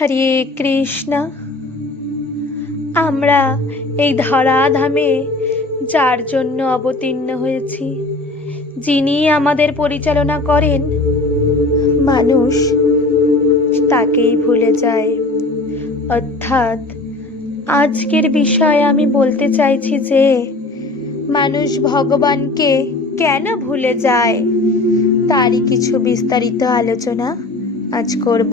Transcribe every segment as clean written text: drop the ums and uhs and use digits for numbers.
হরে কৃষ্ণ। আমরা এই ধরাধামে যার জন্য অবতীর্ণ হয়েছি, যিনি আমাদের পরিচালনা করেন, মানুষ তাকেই ভুলে যায়। অর্থাৎ আজকের বিষয়ে আমি বলতে চাইছি যে মানুষ ভগবানকে কেন ভুলে যায়, তারই কিছু বিস্তারিত আলোচনা আজ করব।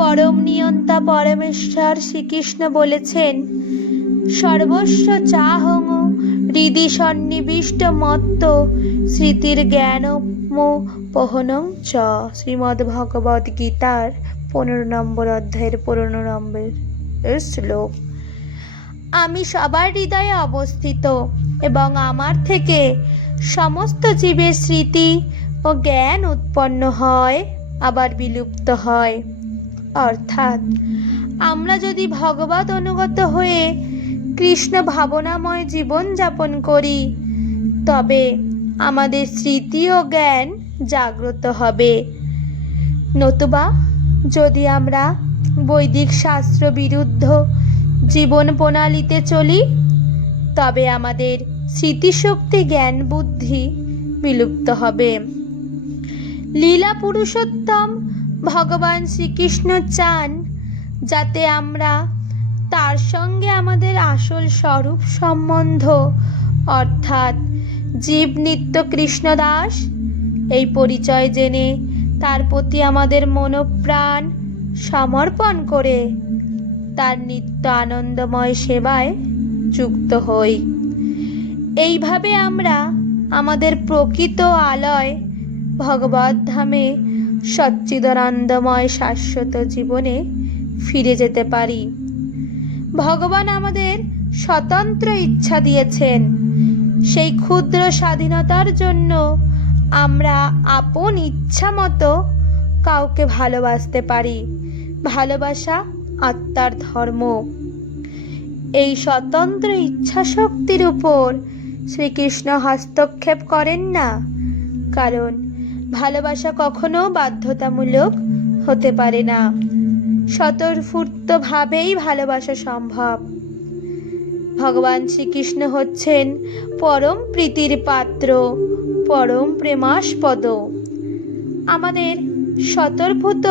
পরম নিয়ন্তা পরমেশ্বর শ্রীকৃষ্ণ বলেছেন, সর্বস্ব চাহং হৃদি সন্নিবিষ্ট মত্ত স্মৃতির জ্ঞানমোপহনং চ। শ্রীমদ্ ভগবদ গীতার 15 নম্বর অধ্যায়ের 15 নম্বর শ্লোক। আমি সবার হৃদয়ে অবস্থিত এবং আমার থেকে সমস্ত জীবের স্মৃতি ও জ্ঞান উৎপন্ন হয়, আবার বিলুপ্ত হয়। অর্থাৎ আমরা যদি ভগবত অনুগত হয়ে কৃষ্ণ ভাবনাময় জীবন যাপন করি, তবে আমাদের স্মৃতি ও জ্ঞান জাগ্রত হবে। নতুবা যদি আমরা বৈদিক শাস্ত্র বিরুদ্ধ জীবন প্রণালীতে চলি, তবে আমাদের স্মৃতিশক্তি জ্ঞান বুদ্ধি বিলুপ্ত হবে। লীলা পুরুষোত্তম ভগবান শ্রীকৃষ্ণ চান যাতে আমরা তার সঙ্গে আমাদের আসল স্বরূপ সম্বন্ধ, অর্থাৎ জীব নিত্য কৃষ্ণদাস, এই পরিচয় জেনে তার প্রতি আমাদের মনোপ্রাণ সমর্পণ করে তার নিত্য আনন্দময় সেবায় যুক্ত হই। এইভাবে আমরা আমাদের প্রকৃত আলয় ভগবত ধামে সচ্চিদানন্দময় শাশ্বত জীবনে ফিরে যেতে পারি। ভগবান আমাদের স্বতন্ত্র ইচ্ছা দিয়েছেন। সেই ক্ষুদ্র স্বাধীনতার জন্য আমরা আপন ইচ্ছা মতো কাউকে ভালোবাসতে পারি। ভালোবাসা আত্মার ধর্ম। এই স্বতন্ত্র ইচ্ছা শক্তির উপর শ্রীকৃষ্ণ হস্তক্ষেপ করেন না, কারণ ভালোবাসা কখনো বাধ্যতামূলক হতে পারে না। স্বতঃস্ফূর্তভাবেই ভালোবাসা সম্ভব। ভগবান শ্রীকৃষ্ণ হচ্ছেন পরম প্রীতির পাত্র, পরম প্রেমাস্পদ। আমাদের স্বতঃস্ফূর্ত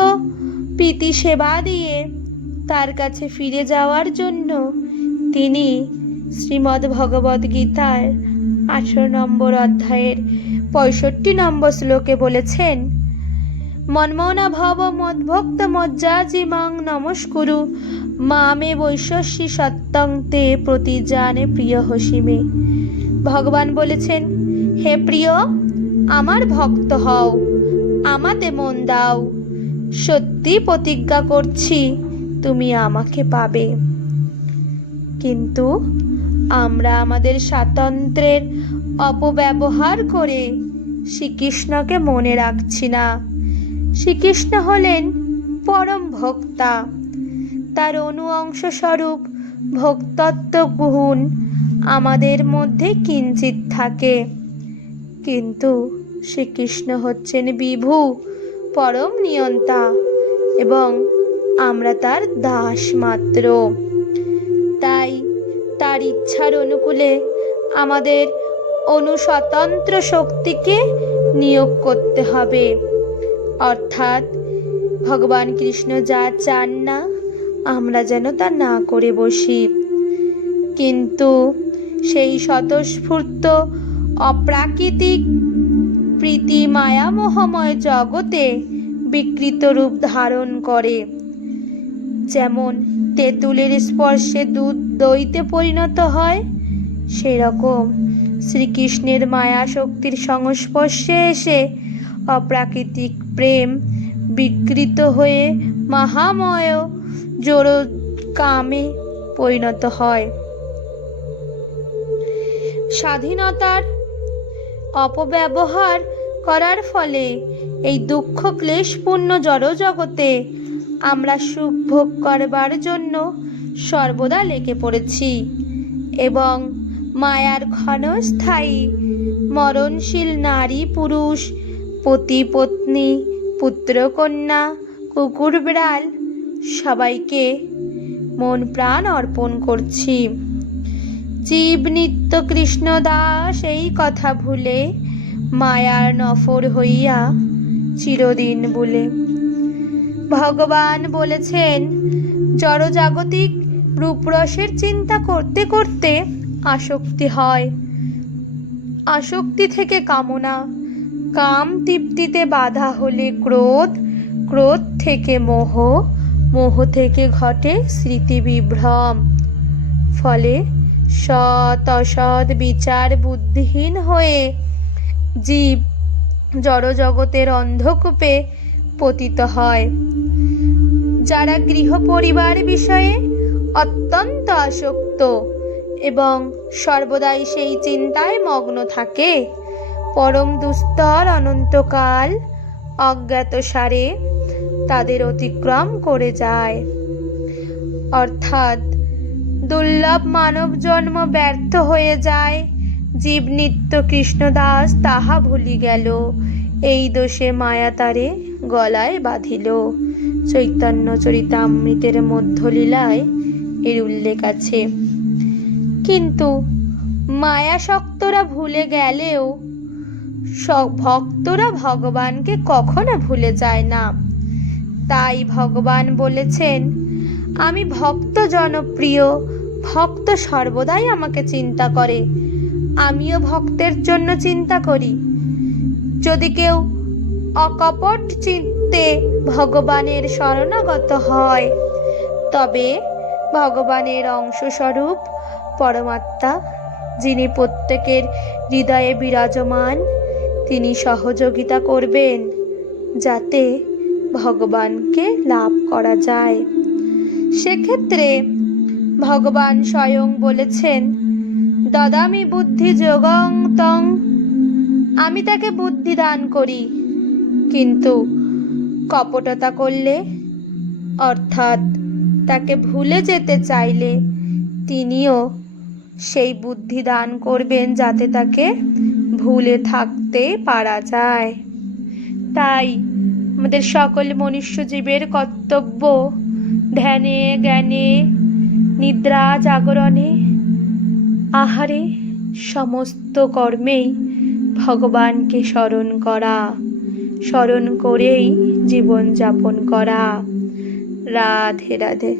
প্রীতি সেবা দিয়ে তার কাছে ফিরে যাওয়ার জন্য তিনি শ্রীমদ্ ভগবদ গীতার 18 নম্বর অধ্যায়ের 65 নম্বর শ্লোকে বলেছেন, মন্মনা ভব মদ্ভক্ত মজ্জাজিমাং নমস্কুরু মামে বৈশ্বসী সত্যং তে প্রতিজানে প্রিয় হসিমে। ভগবান বলেছেন, হে প্রিয়, আমার ভক্ত হও, আমাতে মন দাও। সত্যি প্রতিজ্ঞা করছি তুমি আমাকে পাবে। কিন্তু আমরা আমাদের স্বাতন্ত্র্যের অপব্যবহার করে শ্রীকৃষ্ণকে মনে রাখছি না। শ্রীকৃষ্ণ হলেন পরম ভোক্তা। তার অনু অংশ স্বরূপ ভোক্তত্ব গুণ আমাদের মধ্যে কিঞ্চিত থাকে, কিন্তু শ্রীকৃষ্ণ হচ্ছেন বিভু, পরম নিয়ন্তা, এবং আমরা তার দাস মাত্র। তাই তার ইচ্ছার অনুকূলে আমাদের অনুস্বতন্ত্র শক্তিকে নিয়োগ করতে হবে। অর্থাৎ ভগবান কৃষ্ণ যা চান না, আমরা যেন তা না করে বসি। কিন্তু সেই স্বতঃস্ফূর্ত অপ্রাকৃতিক প্রীতি মায়ামোহময় জগতে বিকৃত রূপ ধারণ করে। যেমন তেঁতুলের স্পর্শে দুধ দইতে পরিণত হয়, সেরকম শ্রীকৃষ্ণের মায়া শক্তির সংস্পর্শে এসে অপ্রাকৃতিক প্রেম বিকৃত হয়ে মহাময় জড় কামে পরিণত হয়। স্বাধীনতার অপব্যবহার করার ফলে এই দুঃখ ক্লেশপূর্ণ জড়জগতে আমরা সুখ ভোগ করবার জন্য সর্বদা লেগে পড়েছি এবং মায়ার ক্ষণস্থায়ী মরণশীল নারী পুরুষ, পতি পত্নী, পুত্র কন্যা, কুকুর বিড়াল সবাইকে মন প্রাণ অর্পণ করছি। জীব নিত্য কৃষ্ণ দাস এই কথা ভুলে মায়ার নফর হইয়া চিরদিন বলে। ভগবান বলেছেন, জড়জাগতিক রূপরসের চিন্তা করতে করতে আসক্তি হয়। আসক্তি থেকে কামনা, কাম তৃপ্তিতে বাধা হলে ক্রোধ, ক্রোধ থেকে মোহ, মোহ থেকে ঘটে স্মৃতি বিভ্রম। ফলে সৎ অসৎ বিচার বুদ্ধিহীন হয়ে জীব জড়জগতের অন্ধকূপে পতিত হয়। যারা গৃহ পরিবার বিষয়ে অত্যন্ত আসক্ত এবং সর্বদাই সেই চিন্তায় মগ্ন থাকে, পরম দুস্তর অনন্তকাল অজ্ঞাতসারে তাদের অতিক্রম করে যায়। অর্থাৎ দুর্লভ মানব জন্ম ব্যর্থ হয়ে যায়। জীব নিত্য কৃষ্ণদাস তাহা ভুলি গেল, এই দোষে মায়া তারে গলায় বাঁধিল। চৈতন্য চরিতামৃতের মধ্যলীলায় এর উল্লেখ আছে। কিন্তু মায়াসক্তরা ভুলে গেলেও ভক্তরা ভগবানকে কখনো ভুলে যায় না। তাই ভগবান বলেছেন, আমি ভক্ত জনপ্রিয়, ভক্ত সর্বদাই আমাকে চিন্তা করে, আমিও ভক্তের জন্য চিন্তা করি। যদি কেউ অকপট চিত্তে ভগবানের শরণাগত হয়, তবে ভগবানের অংশস্বরূপ পরমাত্মা, যিনি প্রত্যেকের হৃদয়ে বিরাজমান, তিনি সহযোগিতা করবেন যাতে ভগবানকে লাভ করা যায়। সেক্ষেত্রে ভগবান স্বয়ং বলেছেন, দদামি বুদ্ধি যোগং তং, আমি তাকে বুদ্ধি দান করি। কিন্তু কপটতা করলে, অর্থাৎ তাকে ভুলে যেতে চাইলে, তিনিও সেই বুদ্ধি দান করবেন যাতে তাকে ভুলে থাকতে পারা যায়। তাই আমাদের সকল মনুষ্য জীবের কর্তব্য ধ্যানে, জ্ঞানে, নিদ্রা, জাগরণে, আহারে, সমস্ত কর্মেই ভগবানকে স্মরণ করা, স্মরণ করেই জীবন যাপন করা। রাধে রাধে।